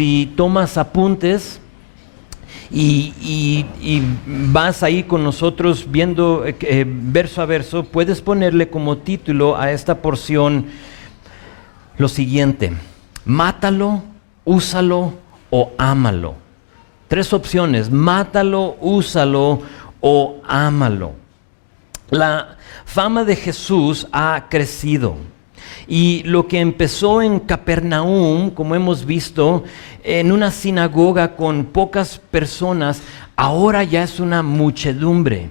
si tomas apuntes y vas ahí con nosotros viendo verso a verso, puedes ponerle como título a esta porción lo siguiente: mátalo, úsalo o ámalo. 3 opciones: mátalo, úsalo o ámalo. La fama de Jesús ha crecido. Y lo que empezó en Capernaum, como hemos visto, en una sinagoga con pocas personas, ahora ya es una muchedumbre.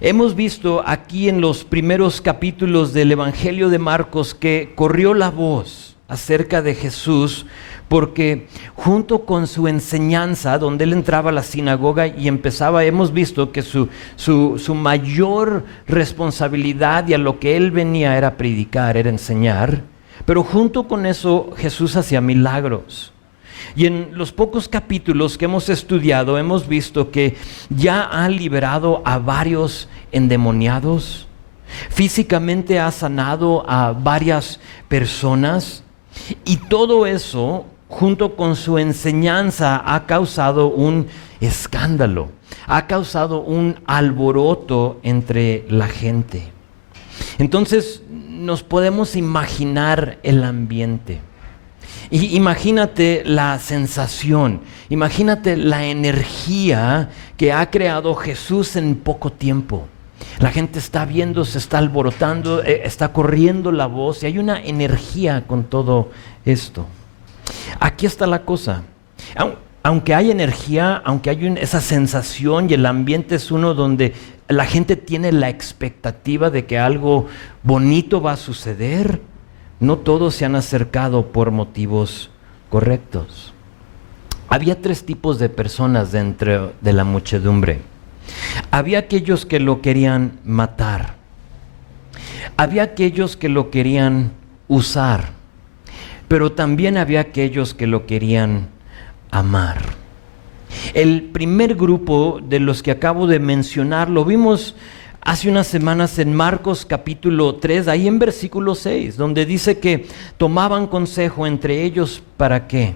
Hemos visto aquí en los primeros capítulos del Evangelio de Marcos que corrió la voz acerca de Jesús, porque junto con su enseñanza, donde él entraba a la sinagoga y empezaba, hemos visto que su mayor responsabilidad y a lo que él venía era predicar, era enseñar, pero junto con eso Jesús hacía milagros. Y en los pocos capítulos que hemos estudiado hemos visto que ya ha liberado a varios endemoniados, físicamente ha sanado a varias personas, y todo eso junto con su enseñanza ha causado un escándalo, ha causado un alboroto entre la gente. Entonces nos podemos imaginar el ambiente. Y imagínate la sensación, imagínate la energía que ha creado Jesús en poco tiempo. La gente está viendo, se está alborotando, está corriendo la voz y hay una energía con todo esto. Aquí está la cosa. Aunque hay energía, aunque hay esa sensación y el ambiente es uno donde la gente tiene la expectativa de que algo bonito va a suceder, no todos se han acercado por motivos correctos. Había 3 tipos de personas dentro de la muchedumbre. Había aquellos que lo querían matar. Había aquellos que lo querían usar. Pero también había aquellos que lo querían amar. El primer grupo de los que acabo de mencionar lo vimos hace unas semanas en Marcos capítulo 3, ahí en versículo 6, donde dice que tomaban consejo entre ellos. ¿Para qué?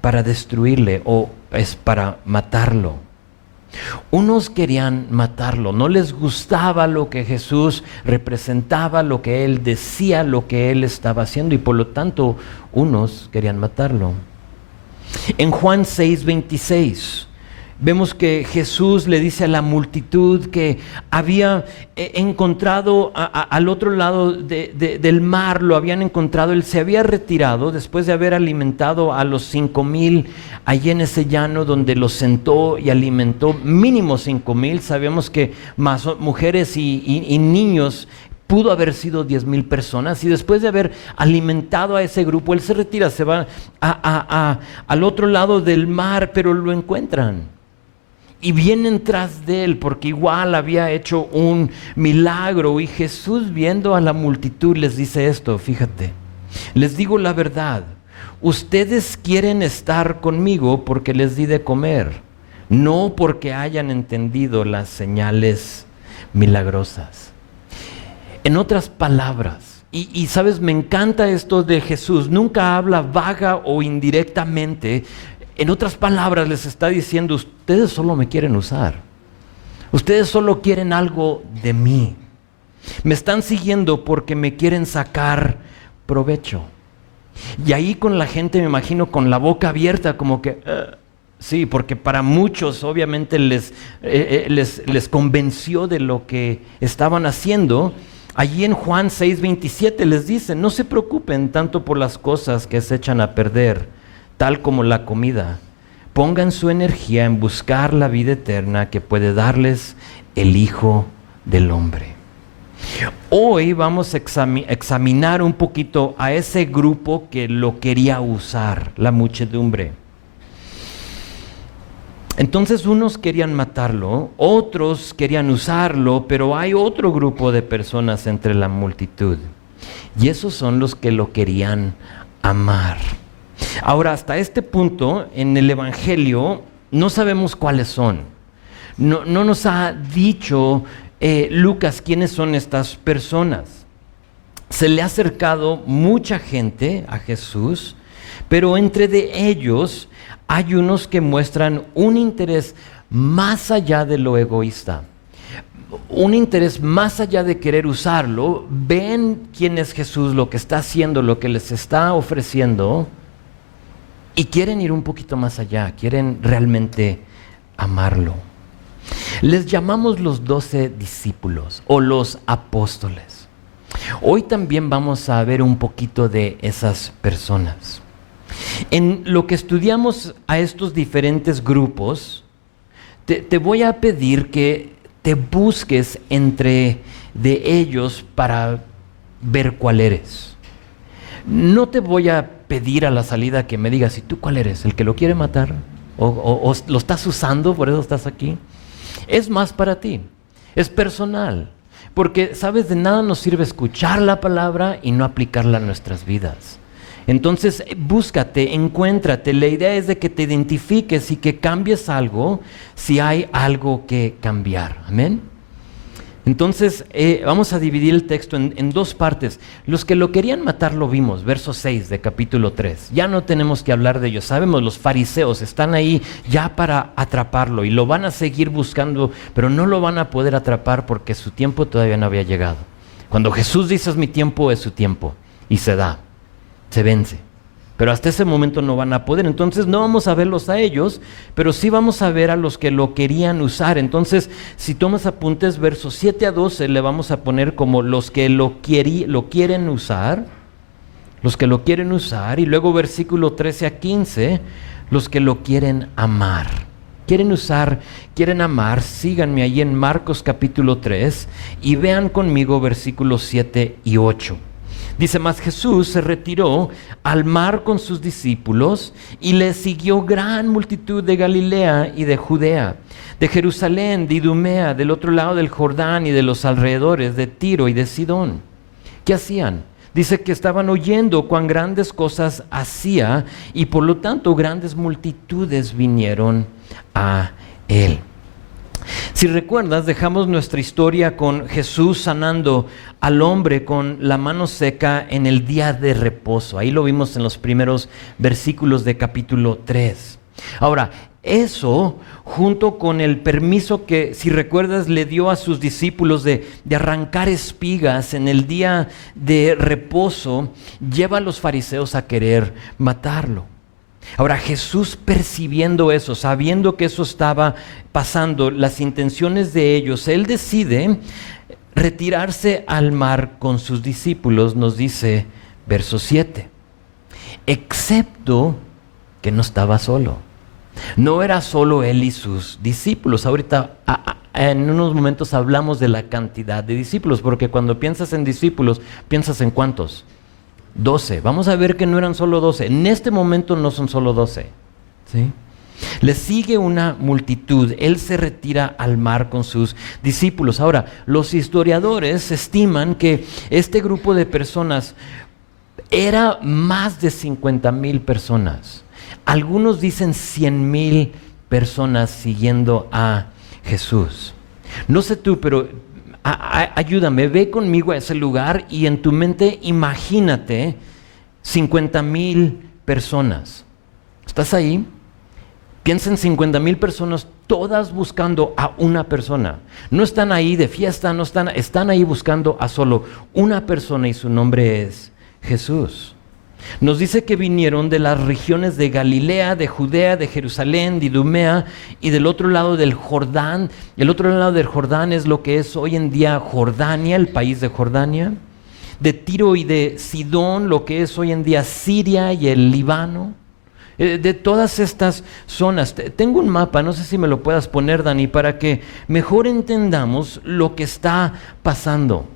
Para destruirle, o es para matarlo. Unos querían matarlo, no les gustaba lo que Jesús representaba, lo que él decía, lo que él estaba haciendo, y por lo tanto unos querían matarlo. En Juan 6:26 vemos que Jesús le dice a la multitud que había encontrado al otro lado del mar, lo habían encontrado. Él se había retirado después de haber alimentado a los 5,000 allí en ese llano, donde los sentó y alimentó mínimo 5,000. Sabemos que más mujeres y niños pudo haber sido 10,000 personas, y después de haber alimentado a ese grupo, él se retira, se va al otro lado del mar, pero lo encuentran. Y vienen tras de él porque igual había hecho un milagro. Y Jesús, viendo a la multitud, les dice esto: fíjate, les digo la verdad, ustedes quieren estar conmigo porque les di de comer, no porque hayan entendido las señales milagrosas. En otras palabras, y sabes, me encanta esto de Jesús, nunca habla vaga o indirectamente. En otras palabras, les está diciendo: ustedes solo me quieren usar. Ustedes solo quieren algo de mí. Me están siguiendo porque me quieren sacar provecho. Y ahí con la gente, me imagino, con la boca abierta, como que sí, porque para muchos obviamente les convenció de lo que estaban haciendo. Allí en Juan 6:27 les dice: no se preocupen tanto por las cosas que se echan a perder, tal como la comida. Pongan su energía en buscar la vida eterna que puede darles el Hijo del Hombre. Hoy vamos a examinar un poquito a ese grupo que lo quería usar, la muchedumbre. Entonces unos querían matarlo, otros querían usarlo, pero hay otro grupo de personas entre la multitud, y esos son los que lo querían amar. Ahora, hasta este punto en el Evangelio no sabemos cuáles son. No nos ha dicho Lucas quiénes son estas personas. Se le ha acercado mucha gente a Jesús, Pero entre de ellos hay unos que muestran un interés más allá de lo egoísta, un interés más allá de querer usarlo. Ven quién es Jesús, lo que está haciendo, lo que les está ofreciendo, y quieren ir un poquito más allá, quieren realmente amarlo. Les llamamos los 12 discípulos o los apóstoles. Hoy también vamos a ver un poquito de esas personas. En lo que estudiamos a estos diferentes grupos, te voy a pedir que te busques entre de ellos para ver cuál eres. No te voy a pedir a la salida que me digas, ¿y tú cuál eres? ¿El que lo quiere matar? ¿O lo estás usando, por eso estás aquí? Es más para ti, es personal, porque sabes, de nada nos sirve escuchar la palabra y no aplicarla a nuestras vidas. Entonces búscate, encuéntrate. La idea es de que te identifiques y que cambies algo si hay algo que cambiar. Amén. Entonces vamos a dividir el texto en dos partes. Los que lo querían matar lo vimos, verso 6 de capítulo 3. Ya no tenemos que hablar de ellos. Sabemos, los fariseos están ahí ya para atraparlo y lo van a seguir buscando, pero no lo van a poder atrapar porque su tiempo todavía no había llegado. Cuando Jesús dice es mi tiempo, es su tiempo y se da. Se vence, pero hasta ese momento no van a poder. Entonces no vamos a verlos a ellos, pero sí vamos a ver a los que lo querían usar. Entonces, si tomas apuntes, versos 7 a 12 le vamos a poner como los que lo quieren usar, los que lo quieren usar, y luego versículo 13 a 15, los que lo quieren amar. Quieren usar, quieren amar. Síganme ahí en Marcos capítulo 3 y vean conmigo versículos 7 y 8. Dice, mas Jesús se retiró al mar con sus discípulos y le siguió gran multitud de Galilea y de Judea, de Jerusalén, de Idumea, del otro lado del Jordán y de los alrededores, de Tiro y de Sidón. ¿Qué hacían? Dice que estaban oyendo cuán grandes cosas hacía y por lo tanto grandes multitudes vinieron a él. Si recuerdas, dejamos nuestra historia con Jesús sanando al hombre con la mano seca en el día de reposo. Ahí lo vimos en los primeros versículos de capítulo 3. Ahora, eso junto con el permiso que, si recuerdas, le dio a sus discípulos de arrancar espigas en el día de reposo, lleva a los fariseos a querer matarlo. Ahora, Jesús, percibiendo eso, sabiendo que eso estaba pasando, las intenciones de ellos, Él decide retirarse al mar con sus discípulos, nos dice verso 7. Excepto que no estaba solo. No era solo Él y sus discípulos. Ahorita, en unos momentos hablamos de la cantidad de discípulos, porque cuando piensas en discípulos, ¿piensas en cuántos? 12. Vamos a ver que no eran solo 12. En este momento no son solo 12. ¿Sí? Le sigue una multitud. Él se retira al mar con sus discípulos. Ahora, los historiadores estiman que este grupo de personas era más de 50,000 personas. Algunos dicen 100,000 personas siguiendo a Jesús. No sé tú, pero ayúdame, ve conmigo a ese lugar y en tu mente imagínate 50,000 personas. ¿Estás ahí? Piensa en 50,000 personas, todas buscando a una persona. No están ahí de fiesta, están ahí buscando a solo una persona y su nombre es Jesús. Nos dice que vinieron de las regiones de Galilea, de Judea, de Jerusalén, de Idumea y del otro lado del Jordán. El otro lado del Jordán es lo que es hoy en día Jordania, el país de Jordania. De Tiro y de Sidón, lo que es hoy en día Siria y el Líbano. De todas estas zonas. Tengo un mapa, no sé si me lo puedas poner, Dani, para que mejor entendamos lo que está pasando.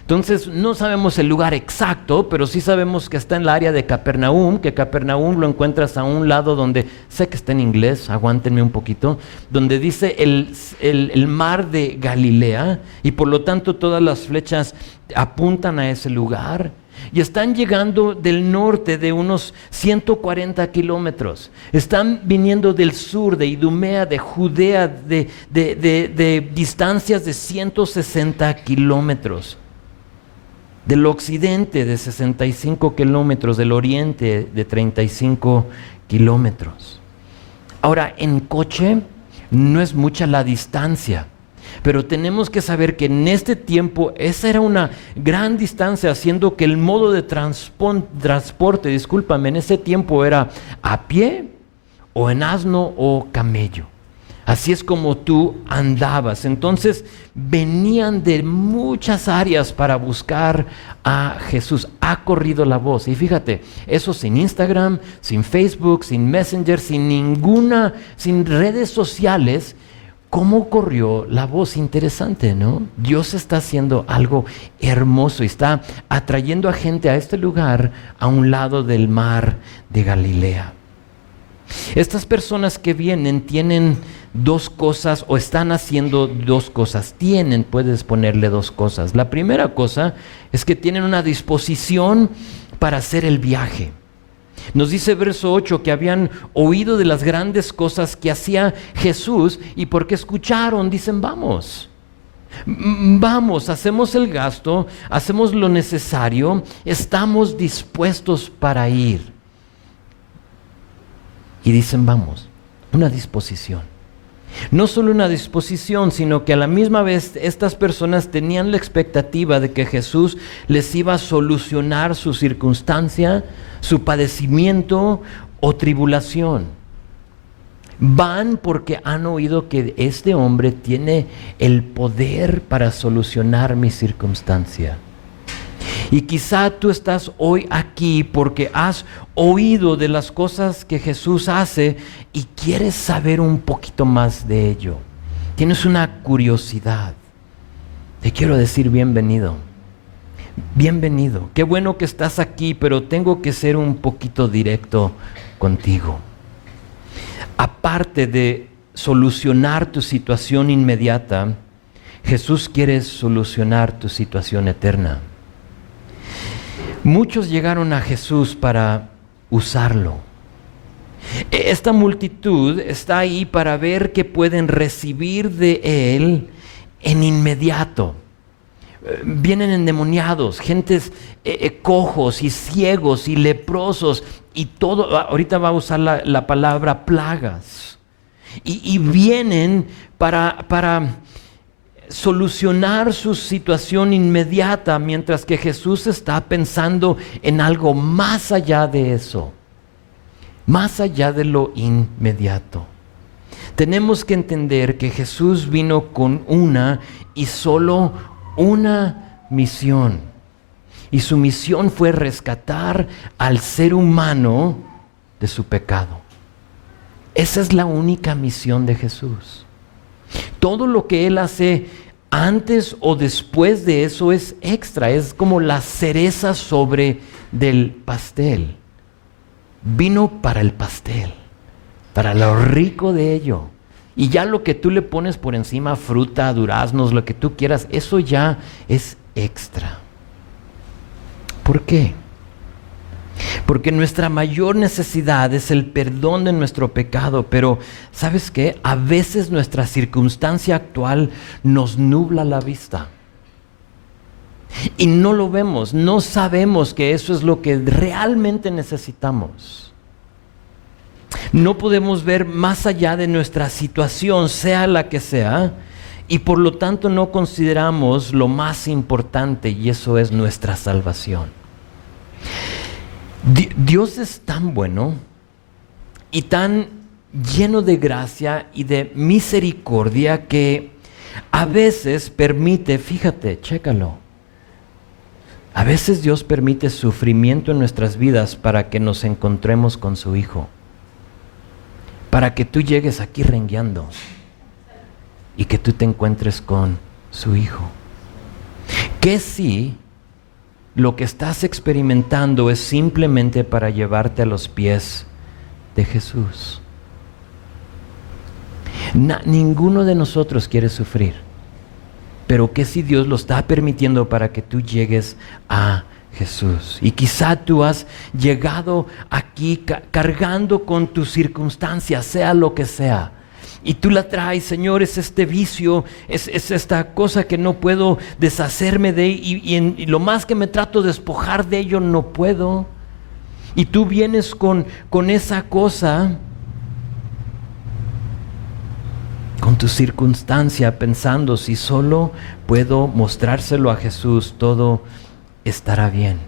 Entonces, no sabemos el lugar exacto, pero sí sabemos que está en el área de Capernaum, que Capernaum lo encuentras a un lado donde, sé que está en inglés, aguántenme un poquito, donde dice el mar de Galilea, y por lo tanto todas las flechas apuntan a ese lugar. Y están llegando del norte de unos 140 kilómetros. Están viniendo del sur, de Idumea, de Judea, de distancias de 160 kilómetros. del occidente de 65 kilómetros, del oriente de 35 kilómetros. Ahora, en coche no es mucha la distancia, pero tenemos que saber que en este tiempo esa era una gran distancia, haciendo que el modo de transporte, en ese tiempo era a pie o en asno o camello. Así es como tú andabas. Entonces venían de muchas áreas para buscar a Jesús. Ha corrido la voz. Y fíjate, eso sin Instagram, sin Facebook, sin Messenger, sin redes sociales. ¿Cómo corrió la voz? Interesante, ¿no? Dios está haciendo algo hermoso y está atrayendo a gente a este lugar a un lado del mar de Galilea. Estas personas que vienen tienen dos cosas o están haciendo dos cosas. Puedes ponerle dos cosas. La primera cosa es que tienen una disposición para hacer el viaje. Nos dice verso 8 que habían oído de las grandes cosas que hacía Jesús y porque escucharon, dicen vamos, hacemos el gasto, hacemos lo necesario, estamos dispuestos para ir. Y dicen vamos, una disposición. No solo una disposición, sino que a la misma vez estas personas tenían la expectativa de que Jesús les iba a solucionar su circunstancia, su padecimiento o tribulación. Van porque han oído que este hombre tiene el poder para solucionar mi circunstancia. Y quizá tú estás hoy aquí porque has oído de las cosas que Jesús hace y quieres saber un poquito más de ello. Tienes una curiosidad. Te quiero decir bienvenido. Bienvenido. Qué bueno que estás aquí, pero tengo que ser un poquito directo contigo. Aparte de solucionar tu situación inmediata, Jesús quiere solucionar tu situación eterna. Muchos llegaron a Jesús para usarlo. Esta multitud está ahí para ver qué pueden recibir de Él en inmediato. Vienen endemoniados, gentes cojos y ciegos y leprosos y todo. Ahorita va a usar la palabra plagas. Y vienen para solucionar su situación inmediata, mientras que Jesús está pensando en algo más allá de eso, más allá de lo inmediato. Tenemos que entender que Jesús vino con una y solo una misión, y su misión fue rescatar al ser humano de su pecado. Esa es la única misión de Jesús. Todo lo que Él hace antes o después de eso es extra, es como la cereza sobre del pastel. Vino para el pastel, para lo rico de ello. Y ya lo que tú le pones por encima, fruta, duraznos, lo que tú quieras, eso ya es extra. ¿Por qué? Porque nuestra mayor necesidad es el perdón de nuestro pecado, pero ¿sabes qué? A veces nuestra circunstancia actual nos nubla la vista. Y no lo vemos, no sabemos que eso es lo que realmente necesitamos. No podemos ver más allá de nuestra situación, sea la que sea, y por lo tanto no consideramos lo más importante, y eso es nuestra salvación. Dios es tan bueno y tan lleno de gracia y de misericordia que a veces permite, fíjate, chécalo, a veces Dios permite sufrimiento en nuestras vidas para que nos encontremos con su Hijo, para que tú llegues aquí rengueando y que tú te encuentres con su Hijo. Que si lo que estás experimentando es simplemente para llevarte a los pies de Jesús. Ninguno de nosotros quiere sufrir, pero que si Dios lo está permitiendo para que tú llegues a Jesús. Y quizá tú has llegado aquí cargando con tus circunstancias, sea lo que sea, Y tú la traes, Señor, es este vicio, es esta cosa que no puedo deshacerme de, y lo más que me trato de despojar de ello, no puedo. Y tú vienes con esa cosa, con tu circunstancia, pensando, si solo puedo mostrárselo a Jesús, todo estará bien.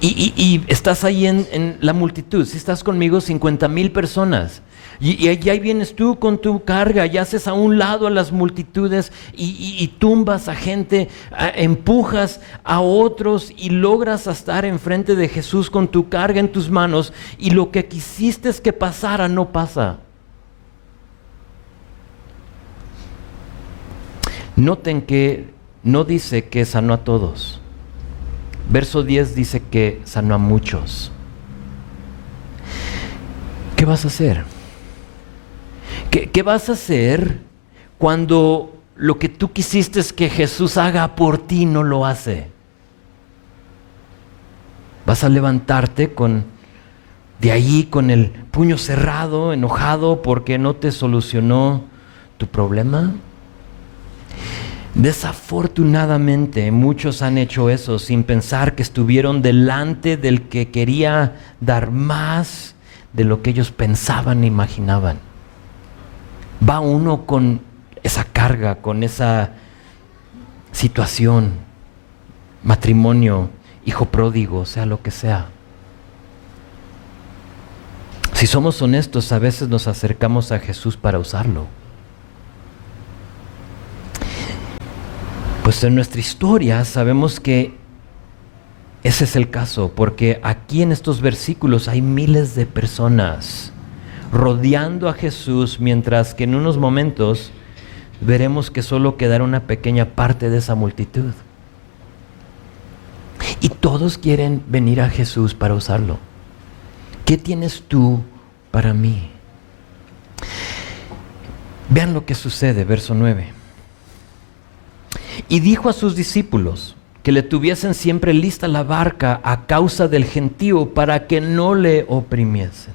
Y estás ahí en la multitud. Si estás conmigo, 50,000 personas. Y ahí vienes tú con tu carga y haces a un lado a las multitudes y tumbas a gente, empujas a otros y logras estar enfrente de Jesús con tu carga en tus manos, y lo que quisiste que pasara no pasa. Noten que no dice que sanó a todos. Verso 10 dice que sanó a muchos. ¿Qué vas a hacer? ¿Qué vas a hacer cuando lo que tú quisiste que Jesús haga por ti no lo hace? ¿Vas a levantarte de ahí con el puño cerrado, enojado porque no te solucionó tu problema? Desafortunadamente muchos han hecho eso sin pensar que estuvieron delante del que quería dar más de lo que ellos pensaban e imaginaban. Va uno con esa carga, con esa situación, matrimonio, hijo pródigo, sea lo que sea. Si somos honestos, a veces nos acercamos a Jesús para usarlo. Pues en nuestra historia sabemos que ese es el caso, porque aquí en estos versículos hay miles de personas rodeando a Jesús, mientras que en unos momentos veremos que solo quedará una pequeña parte de esa multitud. Y todos quieren venir a Jesús para usarlo. ¿Qué tienes tú para mí? Vean lo que sucede, verso 9. Y dijo a sus discípulos que le tuviesen siempre lista la barca a causa del gentío, para que no le oprimiesen.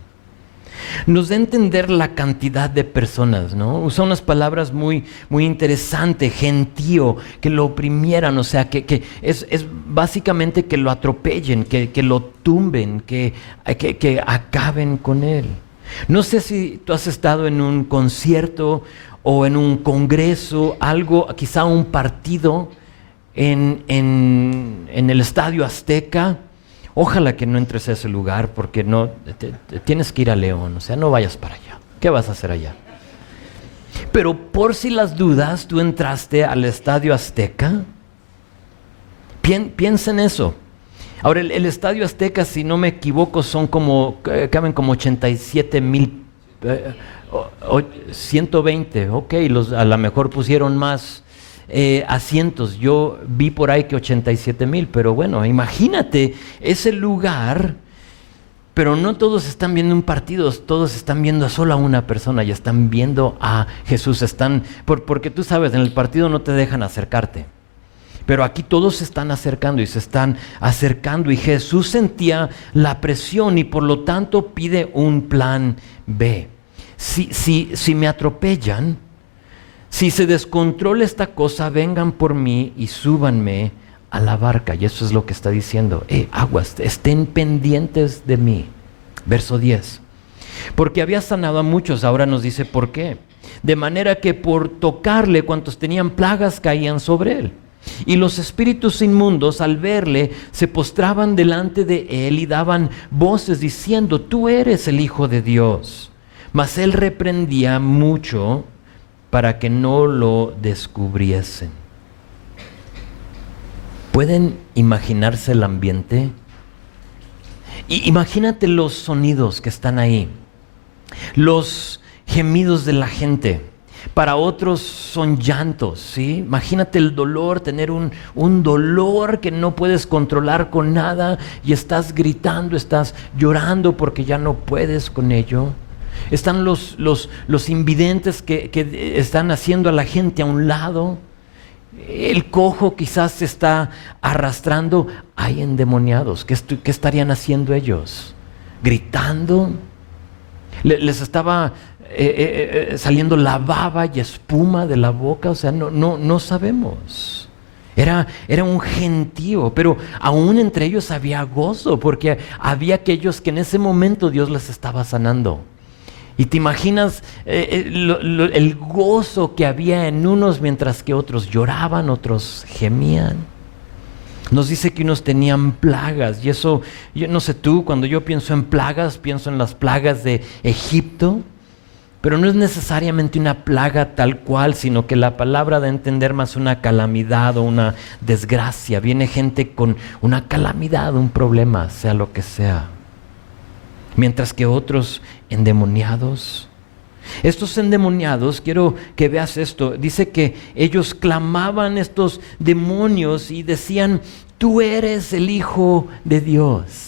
Nos da a entender la cantidad de personas, ¿no? Usa unas palabras muy, muy interesantes, gentío, que lo oprimieran, o sea, que es básicamente que lo atropellen, que lo tumben, que acaben con él. No sé si tú has estado en un concierto o en un congreso, algo, quizá un partido en el Estadio Azteca. Ojalá que no entres a ese lugar, porque no tienes que ir a León, o sea, no vayas para allá. ¿Qué vas a hacer allá? Pero por si las dudas, tú entraste al Estadio Azteca. Piensa en eso. Ahora, el Estadio Azteca, si no me equivoco, caben como 87,000, 120, ok, a lo mejor pusieron más asientos. Yo vi por ahí que 87,000, pero bueno, imagínate ese lugar, pero no todos están viendo un partido, todos están viendo a solo a una persona y están viendo a Jesús. Porque tú sabes, en el partido no te dejan acercarte, pero aquí todos se están acercando y se están acercando, y Jesús sentía la presión y por lo tanto pide un plan B. Si me atropellan, si se descontrola esta cosa, vengan por mí y súbanme a la barca. Y eso es lo que está diciendo. Aguas, estén pendientes de mí. Verso 10. Porque había sanado a muchos, ahora nos dice por qué. De manera que por tocarle, cuantos tenían plagas caían sobre él. Y los espíritus inmundos, al verle, se postraban delante de él y daban voces diciendo: tú eres el Hijo de Dios. Mas él reprendía mucho para que no lo descubriesen. ¿Pueden imaginarse el ambiente? Imagínate los sonidos que están ahí, los gemidos de la gente. Para otros son llantos, ¿sí? Imagínate el dolor, tener un dolor que no puedes controlar con nada y estás gritando, estás llorando porque ya no puedes con ello. Están los invidentes que están haciendo a la gente a un lado. El cojo quizás se está arrastrando. Hay endemoniados. ¿Qué estarían haciendo ellos? Gritando. Les estaba saliendo la baba y espuma de la boca, o sea, no sabemos. Era un gentío, pero aún entre ellos había gozo, porque había aquellos que en ese momento Dios les estaba sanando. Y te imaginas el gozo que había en unos mientras que otros lloraban, otros gemían. Nos dice que unos tenían plagas, y eso, yo no sé tú, cuando yo pienso en plagas, pienso en las plagas de Egipto. Pero no es necesariamente una plaga tal cual, sino que la palabra da a entender más una calamidad o una desgracia. Viene gente con una calamidad, un problema, sea lo que sea. Mientras que otros endemoniados. Estos endemoniados, quiero que veas esto, dice que ellos clamaban estos demonios y decían: tú eres el Hijo de Dios.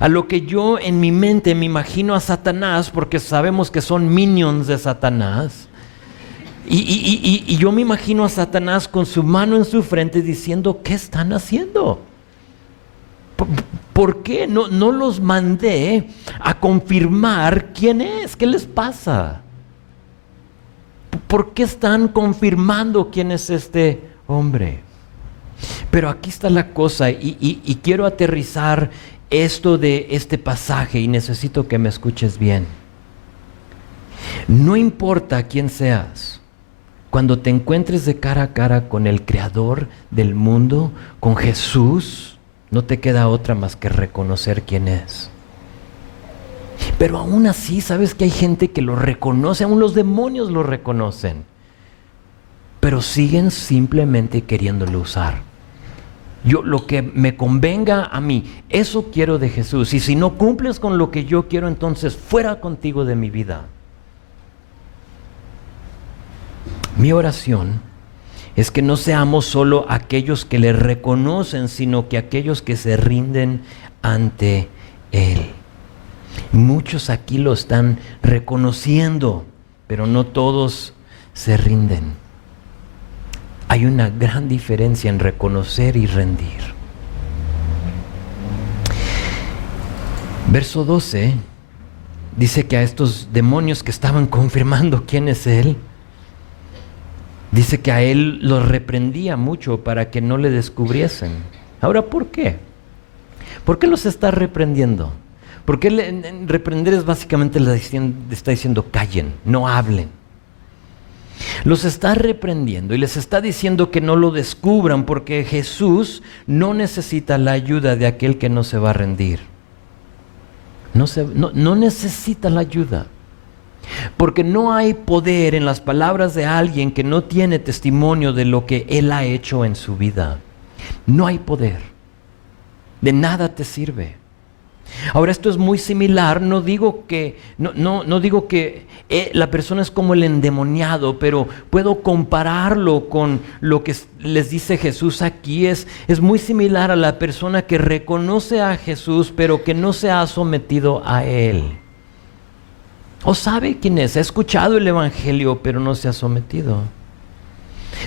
A lo que yo en mi mente me imagino a Satanás, porque sabemos que son minions de Satanás. Y yo me imagino a Satanás con su mano en su frente diciendo: ¿qué están haciendo? ¿Por qué? No los mandé a confirmar quién es, qué les pasa. ¿Por qué están confirmando quién es este hombre? Pero aquí está la cosa, y quiero aterrizar esto de este pasaje, y necesito que me escuches bien. No importa quién seas, cuando te encuentres de cara a cara con el Creador del mundo, con Jesús, no te queda otra más que reconocer quién es. Pero aún así, sabes que hay gente que lo reconoce, aún los demonios lo reconocen, pero siguen simplemente queriéndolo usar. Yo, lo que me convenga a mí, eso quiero de Jesús. Y si no cumples con lo que yo quiero, entonces fuera contigo de mi vida. Mi oración es que no seamos solo aquellos que le reconocen, sino que aquellos que se rinden ante Él. Muchos aquí lo están reconociendo, pero no todos se rinden. Hay una gran diferencia en reconocer y rendir. Verso 12 dice que a estos demonios que estaban confirmando quién es Él, dice que a Él los reprendía mucho para que no le descubriesen. Ahora, ¿por qué? ¿Por qué los está reprendiendo? Porque reprender es básicamente le está diciendo: callen, no hablen. Los está reprendiendo y les está diciendo que no lo descubran, porque Jesús no necesita la ayuda de aquel que no se va a rendir. No necesita la ayuda, porque no hay poder en las palabras de alguien que no tiene testimonio de lo que Él ha hecho en su vida. No hay poder, de nada te sirve. Ahora, esto es muy similar. No digo que la persona es como el endemoniado, pero puedo compararlo con lo que les dice Jesús aquí. Es muy similar a la persona que reconoce a Jesús, pero que no se ha sometido a Él. O sabe quién es, ha escuchado el Evangelio, pero no se ha sometido.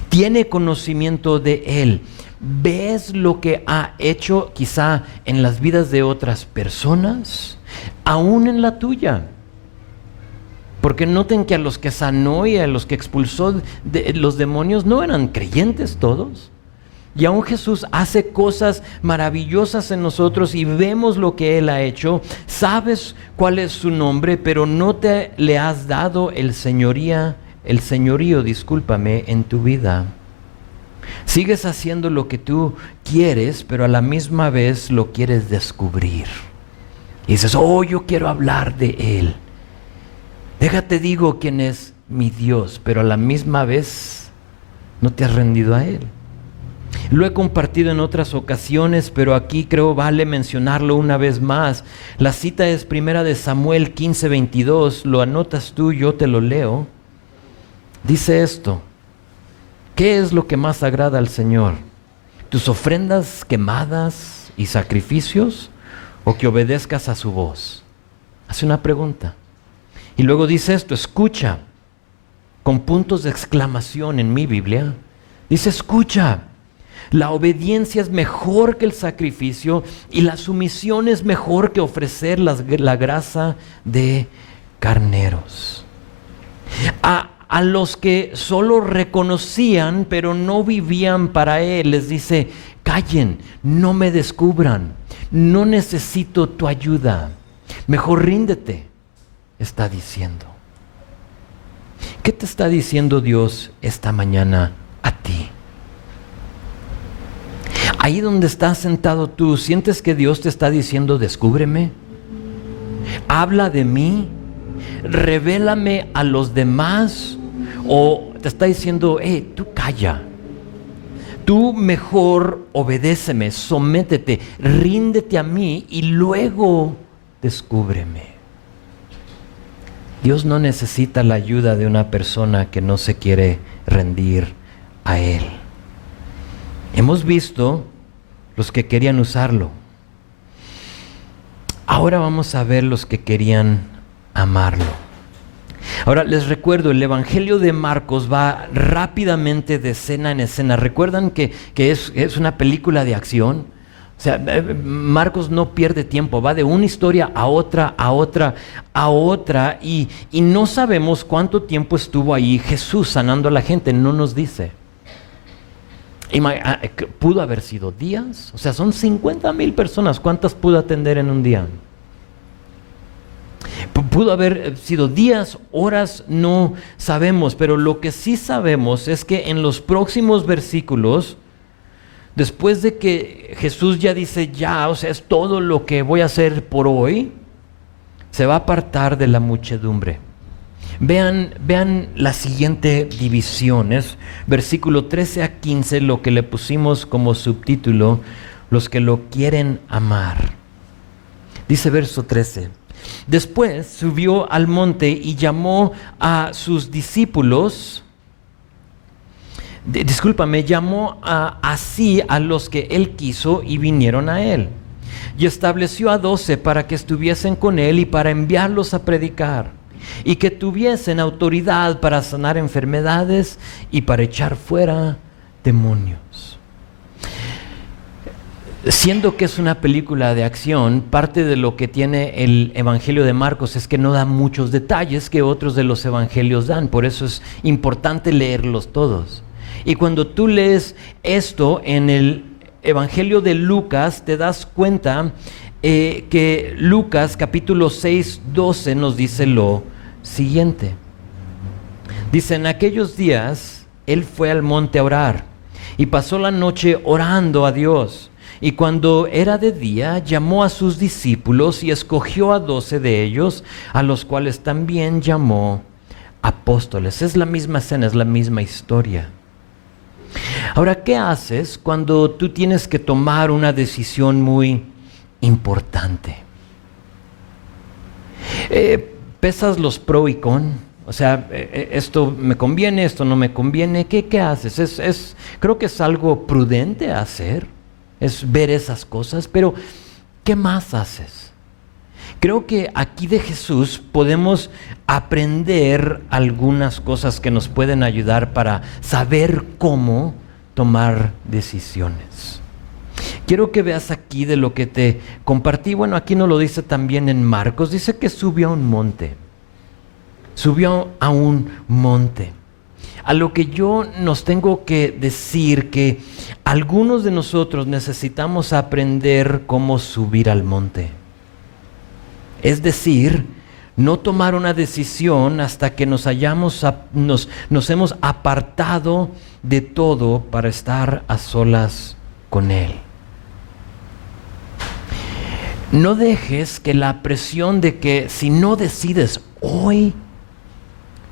Tiene conocimiento de Él. ¿Ves lo que ha hecho quizá en las vidas de otras personas? Aún en la tuya. Porque noten que a los que sanó y a los que expulsó de los demonios no eran creyentes todos. Y aún Jesús hace cosas maravillosas en nosotros y vemos lo que Él ha hecho. Sabes cuál es su nombre, pero no te le has dado el señorío, en tu vida. Sigues haciendo lo que tú quieres, pero a la misma vez lo quieres descubrir. Y dices: oh, yo quiero hablar de Él. Déjate digo quién es mi Dios, pero a la misma vez no te has rendido a Él. Lo he compartido en otras ocasiones, pero aquí creo vale mencionarlo una vez más. La cita es 1 Samuel 15:22. Lo anotas tú, yo te lo leo. Dice esto: ¿qué es lo que más agrada al Señor? ¿Tus ofrendas quemadas y sacrificios, o que obedezcas a su voz? Hace una pregunta. Y luego dice esto: escucha, con puntos de exclamación en mi Biblia. Dice: escucha, la obediencia es mejor que el sacrificio, y la sumisión es mejor que ofrecer la grasa de carneros. A los que solo reconocían, pero no vivían para Él, les dice: callen, no me descubran, no necesito tu ayuda, mejor ríndete, está diciendo. ¿Qué te está diciendo Dios esta mañana a ti? Ahí donde estás sentado tú, ¿sientes que Dios te está diciendo: descúbreme, habla de mí, revélame a los demás? ¿O te está diciendo: tú calla, tú mejor obedéceme, sométete, ríndete a mí y luego descúbreme? Dios no necesita la ayuda de una persona que no se quiere rendir a Él. Hemos visto los que querían usarlo. Ahora vamos a ver los que querían amarlo. Ahora les recuerdo, el Evangelio de Marcos va rápidamente de escena en escena. ¿Recuerdan que es una película de acción? O sea, Marcos no pierde tiempo, va de una historia a otra, y no sabemos cuánto tiempo estuvo ahí Jesús sanando a la gente, no nos dice. ¿Pudo haber sido días? O sea, son 50,000 personas, ¿cuántas pudo atender en un día? Pudo haber sido días, horas, no sabemos, pero lo que sí sabemos es que en los próximos versículos, después de que Jesús ya dice: ya, o sea, es todo lo que voy a hacer por hoy, se va a apartar de la muchedumbre. Vean la siguiente división, es versículo 13 a 15, lo que le pusimos como subtítulo: los que lo quieren amar. Dice verso 13: después subió al monte y llamó a sus discípulos. Llamó así a los que él quiso y vinieron a él. Y estableció a 12 para que estuviesen con él y para enviarlos a predicar, y que tuviesen autoridad para sanar enfermedades y para echar fuera demonios. Siendo que es una película de acción, parte de lo que tiene el Evangelio de Marcos es que no da muchos detalles que otros de los evangelios dan. Por eso es importante leerlos todos. Y cuando tú lees esto en el Evangelio de Lucas, te das cuenta que Lucas capítulo 6, 12 nos dice lo siguiente. Dice: en aquellos días él fue al monte a orar y pasó la noche orando a Dios. Y cuando era de día, llamó a sus discípulos y escogió a 12 de ellos, a los cuales también llamó apóstoles. Es la misma escena, es la misma historia. Ahora, ¿qué haces cuando tú tienes que tomar una decisión muy importante? Pesas los pro y con. O sea, esto me conviene, esto no me conviene. ¿Qué haces? Creo que es algo prudente hacer, es ver esas cosas, pero ¿qué más haces? Creo que aquí de Jesús podemos aprender algunas cosas que nos pueden ayudar para saber cómo tomar decisiones. Quiero que veas aquí de lo que te compartí. Bueno, aquí no lo dice también en Marcos, dice que subió a un monte. Subió a un monte. A lo que yo nos tengo que decir que algunos de nosotros necesitamos aprender cómo subir al monte. Es decir, no tomar una decisión hasta que nos hemos apartado de todo para estar a solas con Él. No dejes que la presión de que si no decides hoy,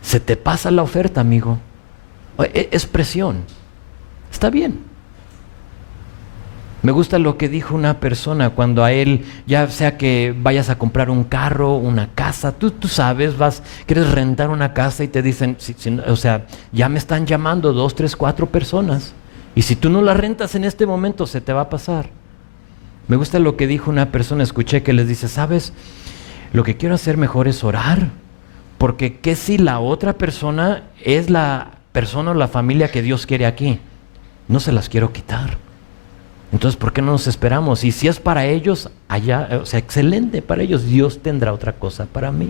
se te pasa la oferta, amigo. Es presión. Está bien. Me gusta lo que dijo una persona cuando a él, ya sea que vayas a comprar un carro, una casa, tú sabes, quieres rentar una casa y te dicen, ya me están llamando 2, 3, 4 personas. Y si tú no la rentas en este momento, se te va a pasar. Me gusta lo que dijo una persona, escuché que les dice, ¿sabes? Lo que quiero hacer mejor es orar, porque ¿qué si la otra persona es la persona o la familia que Dios quiere aquí? No se las quiero quitar. Entonces, ¿por qué no nos esperamos? Y si es para ellos, allá, excelente para ellos, Dios tendrá otra cosa para mí.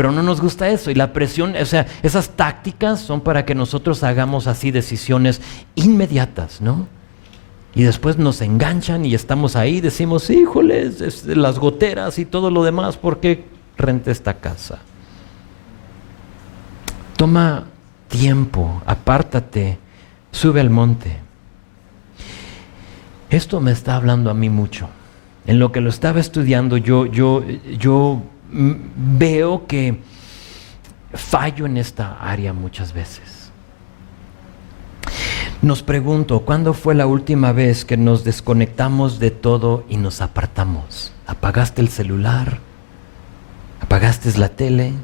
Pero no nos gusta eso, y la presión, o sea, esas tácticas son para que nosotros hagamos así decisiones inmediatas, ¿no? Y después nos enganchan y estamos ahí, decimos, híjoles, las goteras y todo lo demás, ¿por qué renté esta casa? Toma tiempo, apártate, sube al monte. Esto me está hablando a mí mucho. En lo que lo estaba estudiando, yo veo que fallo en esta área muchas veces. Nos pregunto, ¿cuándo fue la última vez que nos desconectamos de todo y nos apartamos? ¿Apagaste el celular? ¿Apagaste la tele?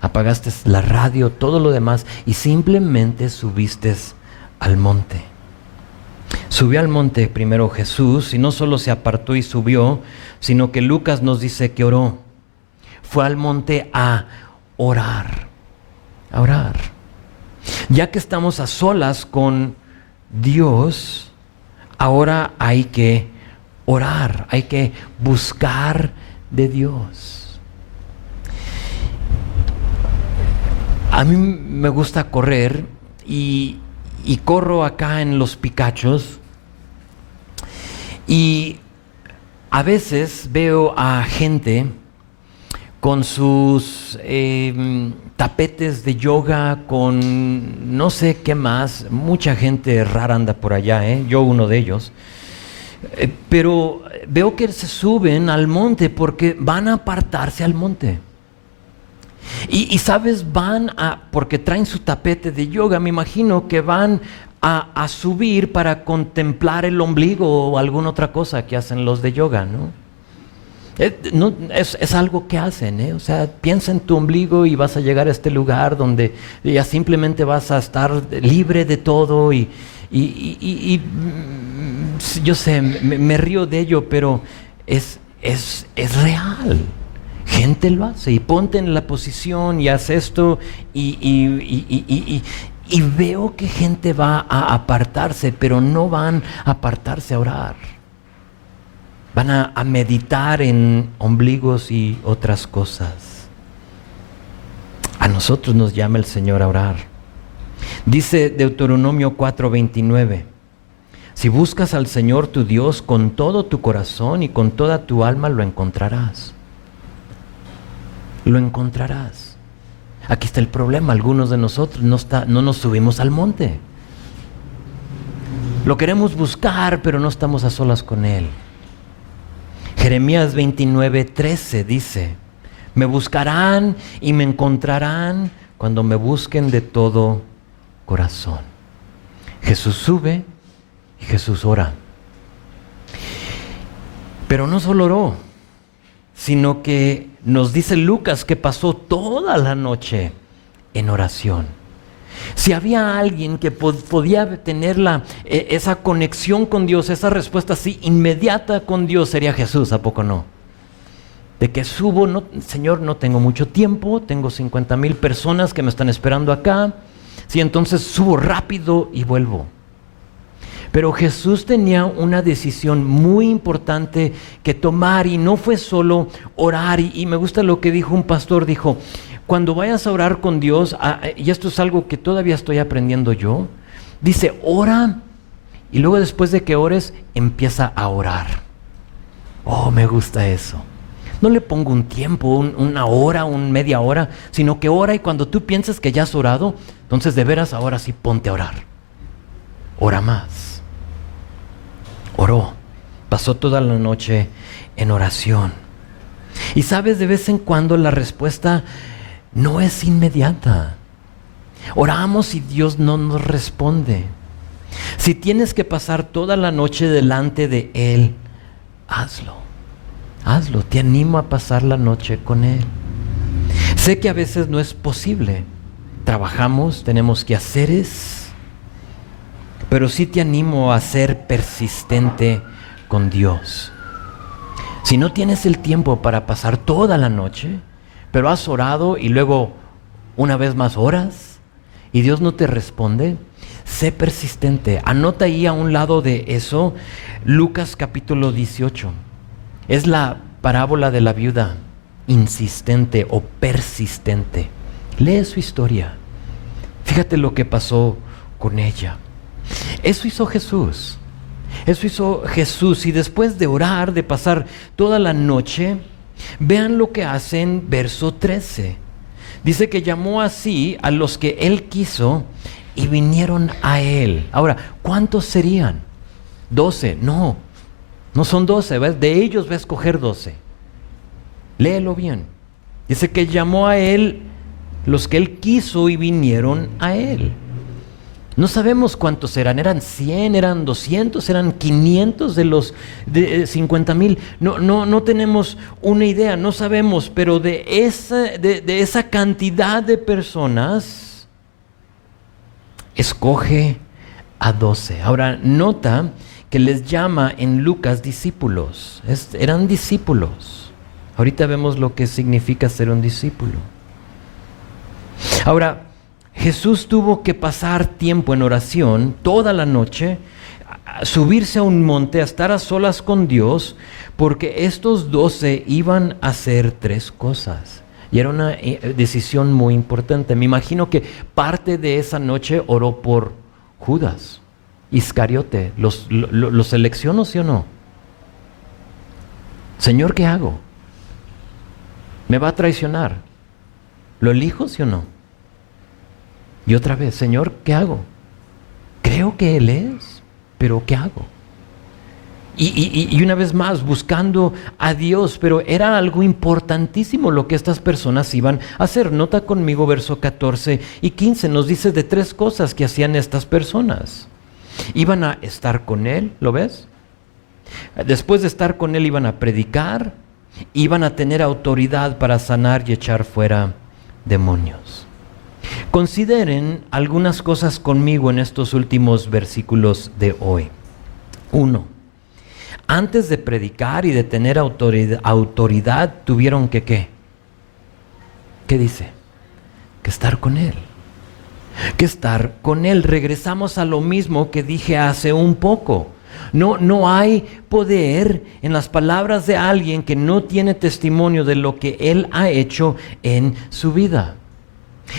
¿Apagaste la radio? Todo lo demás y simplemente subiste al monte. Subió al monte primero Jesús y no solo se apartó y subió, sino que Lucas nos dice que oró. Fue al monte a orar, a orar. Ya que estamos a solas con Dios, ahora hay que orar, hay que buscar de Dios. A mí me gusta correr y corro acá en Los Picachos y a veces veo a gente con sus tapetes de yoga, con no sé qué más, mucha gente rara anda por allá, yo uno de ellos, pero veo que se suben al monte porque van a apartarse al monte. Y sabes, porque traen su tapete de yoga, me imagino que van a subir para contemplar el ombligo o alguna otra cosa que hacen los de yoga, ¿no? Es algo que hacen, o sea, piensa en tu ombligo y vas a llegar a este lugar donde ya simplemente vas a estar libre de todo y yo sé, me río de ello, pero es real. Gente lo hace y ponte en la posición y haz esto y veo que gente va a apartarse, pero no van a apartarse a orar. Van a meditar en ombligos y otras cosas. A nosotros nos llama el Señor a orar. Dice Deuteronomio 4:29, si buscas al Señor tu Dios con todo tu corazón y con toda tu alma, lo encontrarás. Lo encontrarás. Aquí está el problema, algunos de nosotros no nos subimos al monte. Lo queremos buscar, pero no estamos a solas con Él. Jeremías 29:13 dice, me buscarán y me encontrarán cuando me busquen de todo corazón. Jesús sube y Jesús ora. Pero no solo oró, sino que nos dice Lucas que pasó toda la noche en oración. Si había alguien que podía tener esa conexión con Dios, esa respuesta así inmediata con Dios, sería Jesús, ¿a poco no? De que subo, no, Señor, no tengo mucho tiempo, tengo 50,000 personas que me están esperando acá, sí, entonces subo rápido y vuelvo. Pero Jesús tenía una decisión muy importante que tomar y no fue solo orar. Y me gusta lo que dijo un pastor, dijo, cuando vayas a orar con Dios, y esto es algo que todavía estoy aprendiendo yo, dice, ora y luego después de que ores, empieza a orar. Oh, me gusta eso. No le pongo un tiempo, una hora, media hora, sino que ora y cuando tú piensas que ya has orado, entonces de veras ahora sí ponte a orar. Ora más. Oró, pasó toda la noche en oración. Y sabes, de vez en cuando la respuesta no es inmediata. Oramos y Dios no nos responde. Si tienes que pasar toda la noche delante de Él, hazlo. Hazlo, te animo a pasar la noche con Él. Sé que a veces no es posible. Trabajamos, tenemos quehaceres, pero sí te animo a ser persistente con Dios. Si no tienes el tiempo para pasar toda la noche, pero has orado y luego una vez más oras y Dios no te responde, sé persistente. Anota ahí a un lado de eso Lucas capítulo 18. Es la parábola de la viuda insistente o persistente. Lee su historia. Fíjate lo que pasó con ella. Eso hizo Jesús. Eso hizo Jesús. Y después de orar, de pasar toda la noche, vean lo que hace en verso 13. Dice que llamó así a los que él quiso y vinieron a él. Ahora, ¿cuántos serían? 12. No son 12. ¿Ves? De ellos va a escoger 12. Léelo bien. Dice que llamó a él los que él quiso y vinieron a él. No sabemos cuántos eran 100, eran 200, eran 500 de los 50,000. No tenemos una idea, no sabemos, pero de esa cantidad de personas, escoge a 12. Ahora, nota que les llama en Lucas discípulos. Eran discípulos. Ahorita vemos lo que significa ser un discípulo. Ahora, Jesús tuvo que pasar tiempo en oración toda la noche, subirse a un monte, a estar a solas con Dios, porque estos 12 iban a hacer 3 cosas. Y era una decisión muy importante. Me imagino que parte de esa noche oró por Judas Iscariote. ¿Lo selecciono, sí o no? Señor, ¿qué hago? ¿Me va a traicionar? ¿Lo elijo, sí o no? Y otra vez, Señor, ¿qué hago? Creo que Él es, pero ¿qué hago? Y una vez más, buscando a Dios, pero era algo importantísimo lo que estas personas iban a hacer. Nota conmigo verso 14 y 15, nos dice de 3 cosas que hacían estas personas. Iban a estar con Él, ¿lo ves? Después de estar con Él iban a predicar, iban a tener autoridad para sanar y echar fuera demonios. Consideren algunas cosas conmigo en estos últimos versículos de hoy. 1. Antes de predicar y de tener autoridad tuvieron que ¿qué? ¿Qué dice? Que estar con Él. Que estar con Él. Regresamos a lo mismo que dije hace un poco. No hay poder en las palabras de alguien que no tiene testimonio de lo que Él ha hecho en su vida.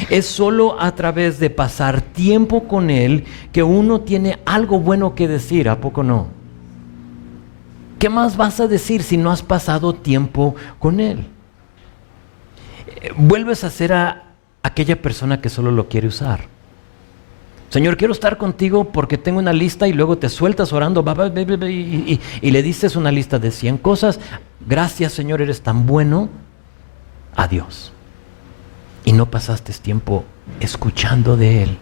Es solo a través de pasar tiempo con Él que uno tiene algo bueno que decir, ¿a poco no? ¿Qué más vas a decir si no has pasado tiempo con Él? Vuelves a ser aquella persona que solo lo quiere usar. Señor, quiero estar contigo porque tengo una lista, y luego te sueltas orando y le dices una lista de 100 cosas. Gracias, Señor, eres tan bueno. Adiós. Y no pasaste tiempo escuchando de Él.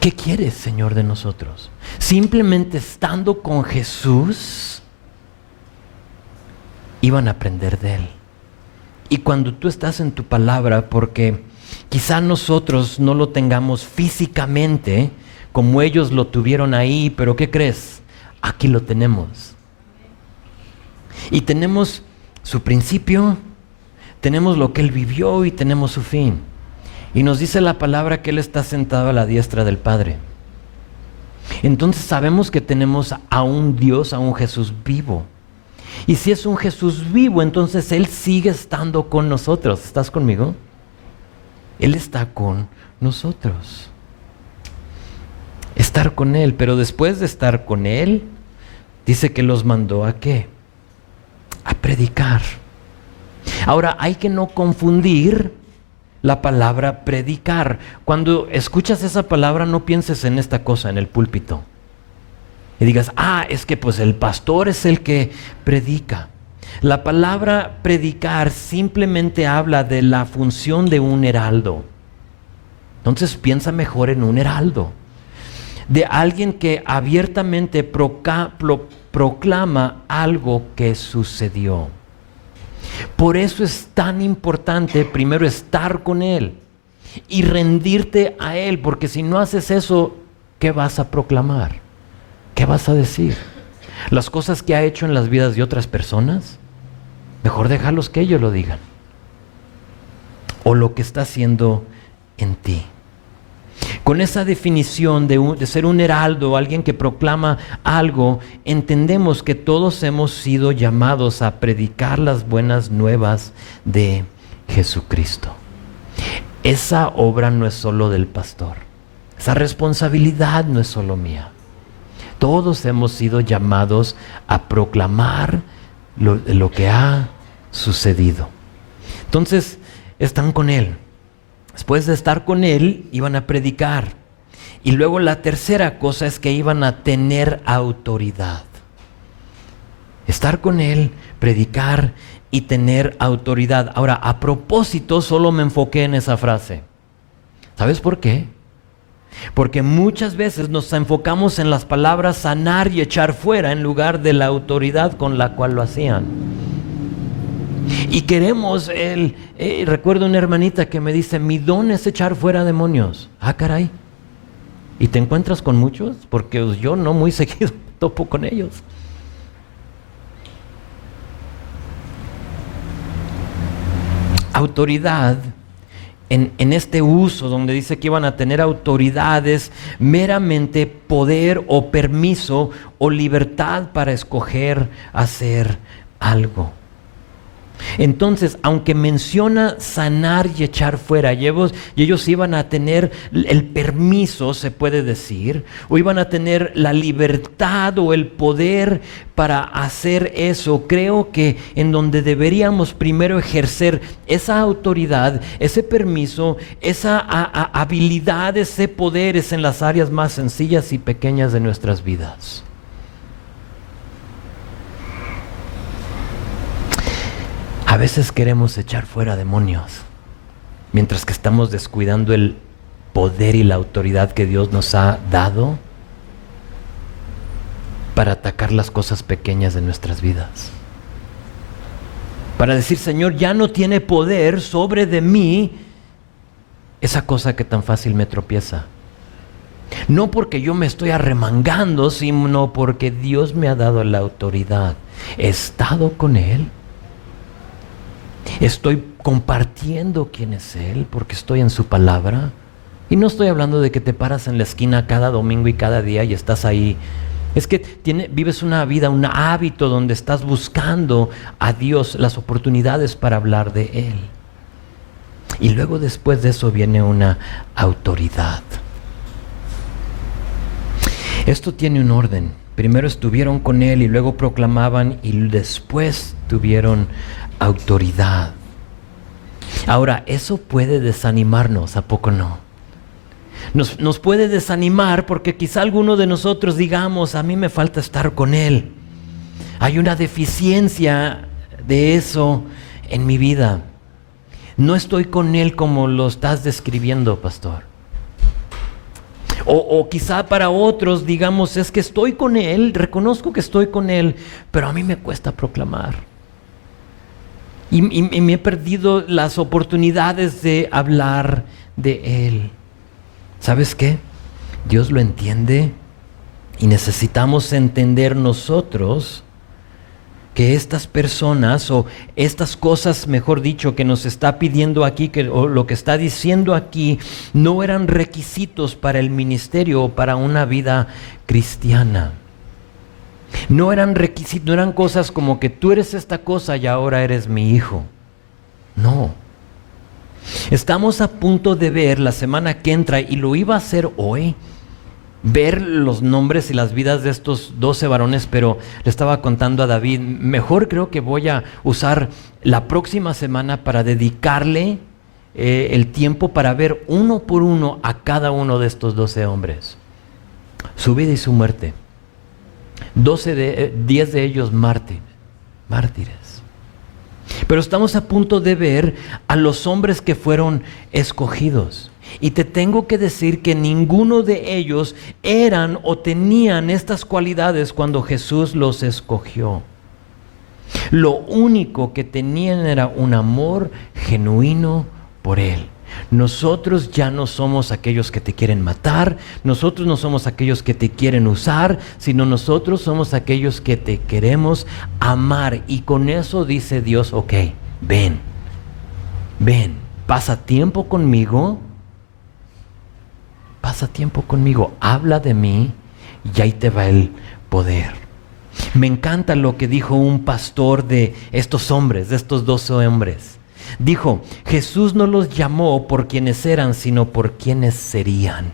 ¿Qué quieres, Señor, de nosotros? Simplemente estando con Jesús, iban a aprender de Él. Y cuando tú estás en tu palabra, porque quizá nosotros no lo tengamos físicamente como ellos lo tuvieron ahí, pero ¿qué crees? Aquí lo tenemos. Y tenemos su principio, tenemos lo que Él vivió y tenemos su fin. Y nos dice la palabra que Él está sentado a la diestra del Padre. Entonces sabemos que tenemos a un Dios, a un Jesús vivo. Y si es un Jesús vivo, entonces Él sigue estando con nosotros. ¿Estás conmigo? Él está con nosotros. Estar con Él, pero después de estar con Él, dice que los mandó ¿a qué? A predicar. Ahora, hay que no confundir la palabra predicar. Cuando escuchas esa palabra, no pienses en esta cosa, en el púlpito. Y digas, es que pues el pastor es el que predica. La palabra predicar simplemente habla de la función de un heraldo. Entonces piensa mejor en un heraldo. De alguien que abiertamente proclama algo que sucedió. Por eso es tan importante primero estar con Él y rendirte a Él, porque si no haces eso, ¿qué vas a proclamar? ¿Qué vas a decir? ¿Las cosas que ha hecho en las vidas de otras personas? Mejor déjalos que ellos lo digan. O lo que está haciendo en ti. Con esa definición de ser un heraldo, alguien que proclama algo, entendemos que todos hemos sido llamados a predicar las buenas nuevas de Jesucristo. Esa obra no es solo del pastor. Esa responsabilidad no es solo mía. Todos hemos sido llamados a proclamar lo que ha sucedido. Entonces, están con Él. Después de estar con Él, iban a predicar. Y luego la tercera cosa es que iban a tener autoridad. Estar con Él, predicar y tener autoridad. Ahora, a propósito, solo me enfoqué en esa frase. ¿Sabes por qué? Porque muchas veces nos enfocamos en las palabras sanar y echar fuera en lugar de la autoridad con la cual lo hacían. Y queremos, recuerdo una hermanita que me dice, mi don es echar fuera demonios. Ah, caray. ¿Y te encuentras con muchos? Porque yo no muy seguido topo con ellos. Autoridad, en este uso donde dice que iban a tener autoridades, meramente poder o permiso o libertad para escoger hacer algo. Entonces, aunque menciona sanar y echar fuera, y ellos iban a tener el permiso, se puede decir, o iban a tener la libertad o el poder para hacer eso, creo que en donde deberíamos primero ejercer esa autoridad, ese permiso, esa habilidad, ese poder es en las áreas más sencillas y pequeñas de nuestras vidas. A veces queremos echar fuera demonios, mientras que estamos descuidando el poder y la autoridad que Dios nos ha dado para atacar las cosas pequeñas de nuestras vidas. Para decir, Señor, ya no tiene poder sobre de mí esa cosa que tan fácil me tropieza. No porque yo me estoy arremangando, sino porque Dios me ha dado la autoridad. He estado con Él. Estoy compartiendo quién es Él porque estoy en su palabra. Y no estoy hablando de que te paras en la esquina cada domingo y cada día y estás ahí. Es que vives una vida, un hábito donde estás buscando a Dios las oportunidades para hablar de Él. Y luego después de eso viene una autoridad. Esto tiene un orden. Primero estuvieron con Él y luego proclamaban y después tuvieron autoridad. Ahora, eso puede desanimarnos, ¿a poco no? Nos puede desanimar porque quizá alguno de nosotros digamos, a mí me falta estar con Él. Hay una deficiencia de eso en mi vida. No estoy con Él como lo estás describiendo, pastor. O quizá para otros digamos, es que estoy con Él, reconozco que estoy con Él, pero a mí me cuesta proclamar. Y me he perdido las oportunidades de hablar de Él. ¿Sabes qué? Dios lo entiende y necesitamos entender nosotros que estas personas o estas cosas, mejor dicho, que nos está pidiendo aquí, o lo que está diciendo aquí, no eran requisitos para el ministerio o para una vida cristiana. No eran requisitos, no eran cosas como que tú eres esta cosa y ahora eres mi hijo. No. Estamos a punto de ver la semana que entra, y lo iba a hacer hoy, ver los nombres y las vidas de estos 12 varones, pero le estaba contando a David, mejor creo que voy a usar la próxima semana para dedicarle el tiempo para ver uno por uno a cada uno de estos 12 hombres. Su vida y su muerte. 10 de ellos mártires. Pero estamos a punto de ver a los hombres que fueron escogidos. Y te tengo que decir que ninguno de ellos eran o tenían estas cualidades cuando Jesús los escogió. Lo único que tenían era un amor genuino por Él. Nosotros ya no somos aquellos que te quieren matar, nosotros no somos aquellos que te quieren usar, sino nosotros somos aquellos que te queremos amar. Y con eso dice Dios, ok, ven, pasa tiempo conmigo, pasa tiempo conmigo, habla de mí y ahí te va el poder. Me encanta lo que dijo un pastor de estos hombres, de estos 12 hombres. Dijo, Jesús no los llamó por quienes eran, sino por quienes serían.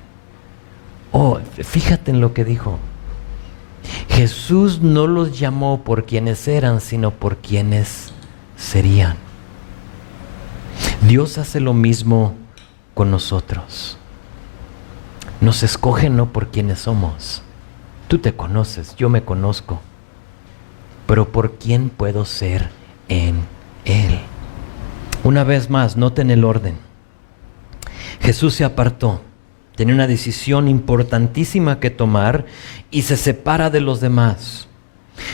Oh, fíjate en lo que dijo. Jesús no los llamó por quienes eran, sino por quienes serían. Dios hace lo mismo con nosotros. Nos escoge no por quienes somos. Tú te conoces, yo me conozco, pero por quién puedo ser en Él. Una vez más, noten el orden. Jesús se apartó, tenía una decisión importantísima que tomar y se separa de los demás.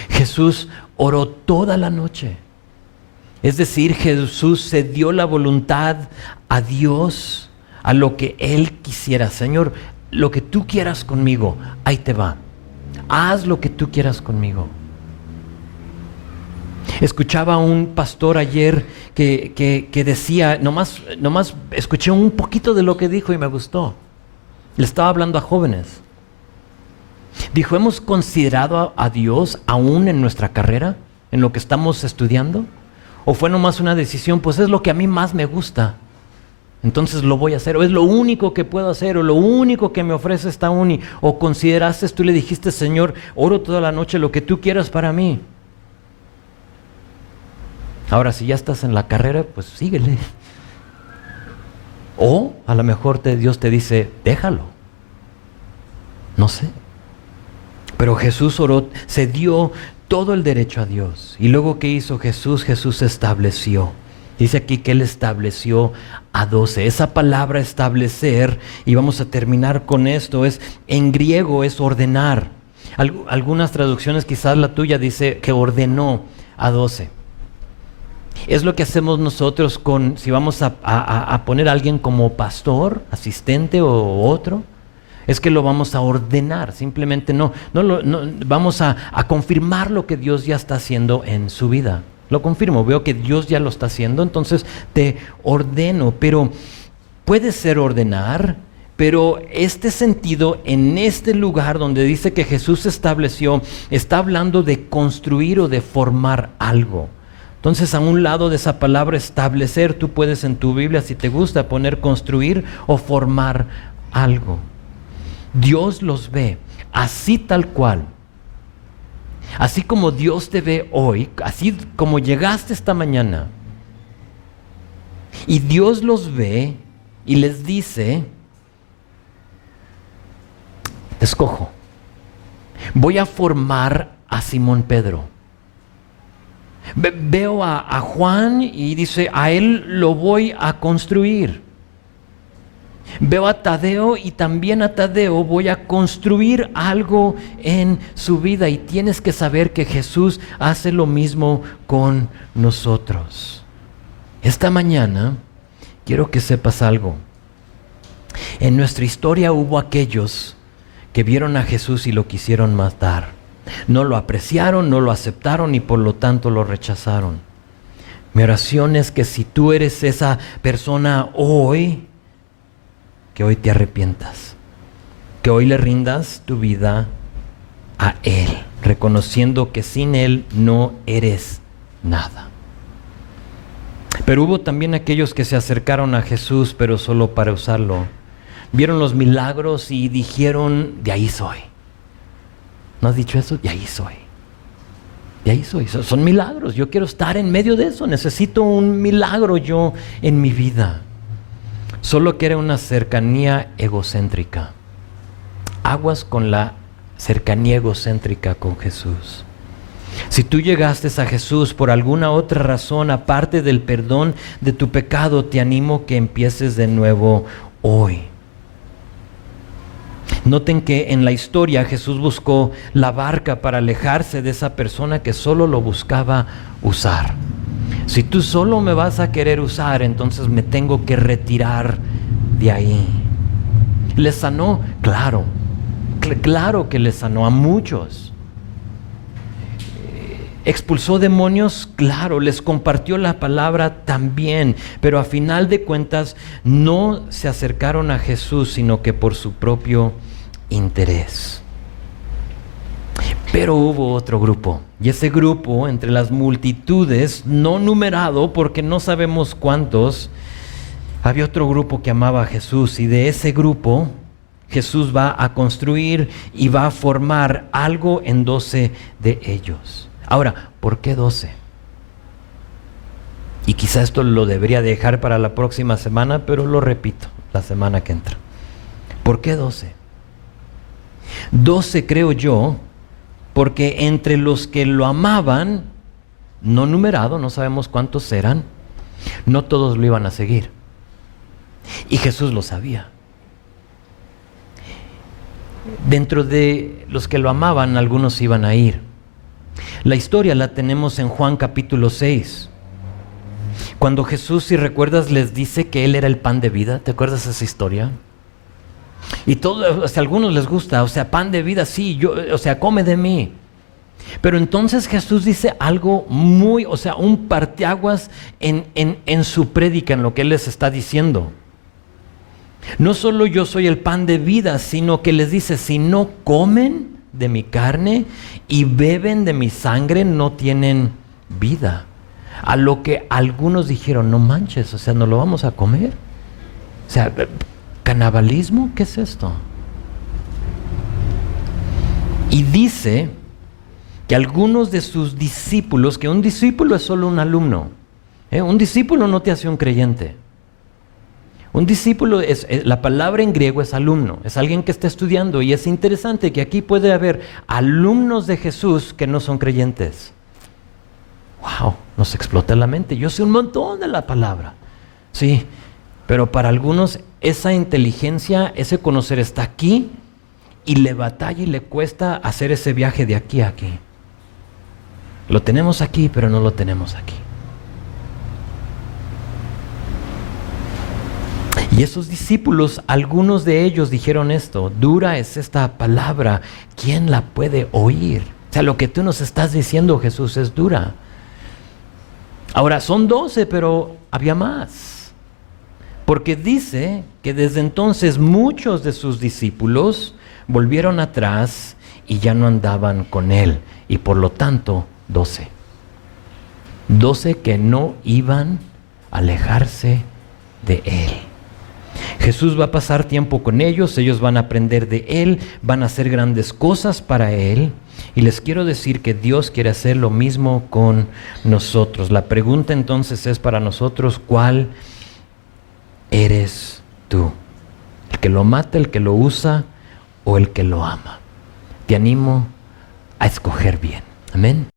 Jesús oró toda la noche. Es decir, Jesús se dio la voluntad a Dios, a lo que Él quisiera. Señor, lo que tú quieras conmigo, ahí te va. Haz lo que tú quieras conmigo. Escuchaba a un pastor ayer que decía, nomás escuché un poquito de lo que dijo y me gustó. Le estaba hablando a jóvenes. Dijo, ¿hemos considerado a Dios aún en nuestra carrera, en lo que estamos estudiando? ¿O fue nomás una decisión, pues es lo que a mí más me gusta, entonces lo voy a hacer, o es lo único que puedo hacer, o lo único que me ofrece esta uni? ¿O consideraste, tú le dijiste, Señor, oro toda la noche lo que tú quieras para mí? Ahora, si ya estás en la carrera, pues síguele. O a lo mejor Dios te dice, déjalo. No sé. Pero Jesús oró, se dio todo el derecho a Dios. Y luego, ¿qué hizo Jesús? Jesús estableció. Dice aquí que Él estableció a 12. Esa palabra establecer, y vamos a terminar con esto, en griego es ordenar. Algunas traducciones, quizás la tuya, dice que ordenó a 12. Es lo que hacemos nosotros si vamos a poner a alguien como pastor, asistente o otro. Es que lo vamos a ordenar, simplemente no vamos a confirmar lo que Dios ya está haciendo en su vida. Lo confirmo, veo que Dios ya lo está haciendo, entonces te ordeno. Pero puede ser ordenar, pero este sentido en este lugar donde dice que Jesús estableció, está hablando de construir o de formar algo. Entonces, a un lado de esa palabra establecer, tú puedes en tu Biblia, si te gusta, poner construir o formar algo. Dios los ve así tal cual. Así como Dios te ve hoy, así como llegaste esta mañana. Y Dios los ve y les dice, te escojo. Voy a formar a Simón Pedro. Veo a Juan y dice, a él lo voy a construir. Veo a Tadeo y también a Tadeo voy a construir algo en su vida. Y tienes que saber que Jesús hace lo mismo con nosotros. Esta mañana quiero que sepas algo. En nuestra historia hubo aquellos que vieron a Jesús y lo quisieron matar. No lo apreciaron, no lo aceptaron y por lo tanto lo rechazaron. Mi oración es que si tú eres esa persona hoy, que hoy te arrepientas, que hoy le rindas tu vida a Él, reconociendo que sin Él no eres nada. Pero hubo también aquellos que se acercaron a Jesús, pero solo para usarlo. Vieron los milagros y dijeron, de ahí soy. ¿No has dicho eso? De ahí soy. De ahí soy. Son milagros. Yo quiero estar en medio de eso. Necesito un milagro yo en mi vida. Solo que era una cercanía egocéntrica. Aguas con la cercanía egocéntrica con Jesús. Si tú llegaste a Jesús por alguna otra razón, aparte del perdón de tu pecado, te animo que empieces de nuevo hoy. Noten que en la historia Jesús buscó la barca para alejarse de esa persona que solo lo buscaba usar. Si tú solo me vas a querer usar, entonces me tengo que retirar de ahí. ¿Le sanó? Claro que le sanó a muchos. expulsó demonios, claro, les compartió la palabra también, pero a final de cuentas no se acercaron a Jesús, sino que por su propio interés. Pero hubo otro grupo, y ese grupo, entre las multitudes, no numerado porque no sabemos cuántos, había otro grupo que amaba a Jesús, y de ese grupo Jesús va a construir y va a formar algo en 12 de ellos. Ahora, ¿por qué 12? Y quizá esto lo debería dejar para la próxima semana, pero lo repito, la semana que entra. ¿Por qué 12? 12 creo yo, porque entre los que lo amaban, no numerado, no sabemos cuántos eran, no todos lo iban a seguir. Y Jesús lo sabía. Dentro de los que lo amaban, algunos iban a ir. La historia la tenemos en Juan capítulo 6. Cuando Jesús, si recuerdas, les dice que Él era el pan de vida. ¿Te acuerdas de esa historia? Y todo, a algunos les gusta, pan de vida, sí, come de mí. Pero entonces Jesús dice algo muy, un parteaguas en su prédica, en lo que Él les está diciendo. No solo yo soy el pan de vida, sino que les dice, si no comen de mi carne y beben de mi sangre, no tienen vida. A lo que algunos dijeron, no manches, ¿no lo vamos a comer? ¿Canibalismo? ¿Qué es esto? Y dice que algunos de sus discípulos, que un discípulo es solo un alumno, un discípulo no te hace un creyente. Un discípulo, la palabra en griego es alumno, es alguien que está estudiando, y es interesante que aquí puede haber alumnos de Jesús que no son creyentes. ¡Wow! Nos explota la mente. Yo sé un montón de la palabra, sí, pero para algunos esa inteligencia, ese conocer está aquí y le batalla y le cuesta hacer ese viaje de aquí a aquí. Lo tenemos aquí, pero no lo tenemos aquí. Y esos discípulos, algunos de ellos dijeron esto: dura es esta palabra, ¿quién la puede oír? Lo que tú nos estás diciendo, Jesús, es dura. Ahora, son 12, pero había más. Porque dice que desde entonces muchos de sus discípulos volvieron atrás y ya no andaban con Él. Y por lo tanto, 12. 12 que no iban a alejarse de Él. Jesús va a pasar tiempo con ellos van a aprender de Él, van a hacer grandes cosas para Él. Y les quiero decir que Dios quiere hacer lo mismo con nosotros. La pregunta entonces es para nosotros: ¿cuál eres tú? ¿El que lo mata, el que lo usa o el que lo ama? Te animo a escoger bien. Amén.